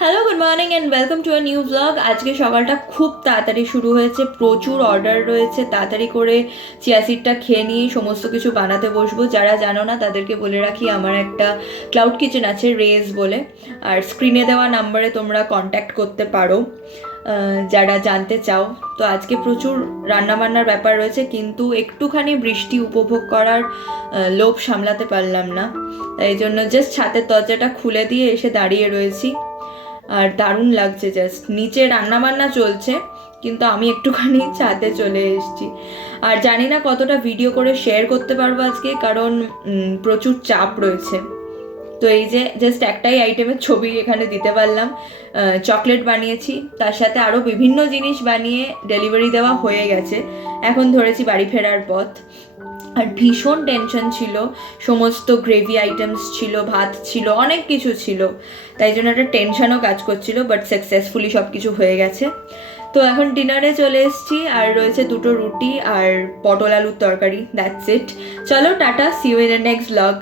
Hello, good morning and welcome to a new blog. আজকে সকালটা খুব তাড়াতাড়ি শুরু হয়েছে, প্রচুর অর্ডার রয়েছে। তাড়াতাড়ি করে চিয়া সিডটা খেয়ে নিয়ে সমস্ত কিছু বানাতে বসবো। যারা জানো না তাদেরকে বলে রাখি, আমার একটা ক্লাউড কিচেন আছে, রেজ বলে। আর স্ক্রিনে দেওয়া নাম্বারে তোমরা কন্ট্যাক্ট করতে পারো যারা জানতে চাও। তো আজকে প্রচুর রান্নাবান্নার ব্যাপার রয়েছে, কিন্তু একটুখানি বৃষ্টি উপভোগ করার লোভ সামলাতে পারলাম না। তাই জন্য জাস্ট ছাদের দরজাটা খুলে দিয়ে এসে দাঁড়িয়ে রয়েছি। আর দারুণ লাগছে, জাস্ট নিচে রান্না বান্না চলছে, কিন্তু আমি একটুখানি ছাদে চলে এসেছি। আর জানি না কতটা ভিডিও করে শেয়ার করতে পারবো আজকে, কারণ প্রচুর চাপ রয়েছে। তো এই যে জাস্ট একটাই আইটেমের ছবি এখানে দিতে পারলাম। চকলেট বানিয়েছি, তার সাথে আরও বিভিন্ন জিনিস বানিয়ে ডেলিভারি দেওয়া হয়ে গেছে। এখন ধরেছি বাড়ি ফেরার পথ। আর ভীষণ টেনশন ছিল, সমস্ত গ্রেভি আইটেমস ছিল, ভাত ছিল, অনেক কিছু ছিল, তাই জন্য একটা টেনশনও কাজ করছিল, বাট সাকসেসফুলি সব কিছু হয়ে গেছে। তো এখন ডিনারে চলে এসেছি, আর রয়েছে দুটো রুটি আর পটল আলুর তরকারি, দ্যাটস ইট। চলো tata, see you in the next blog.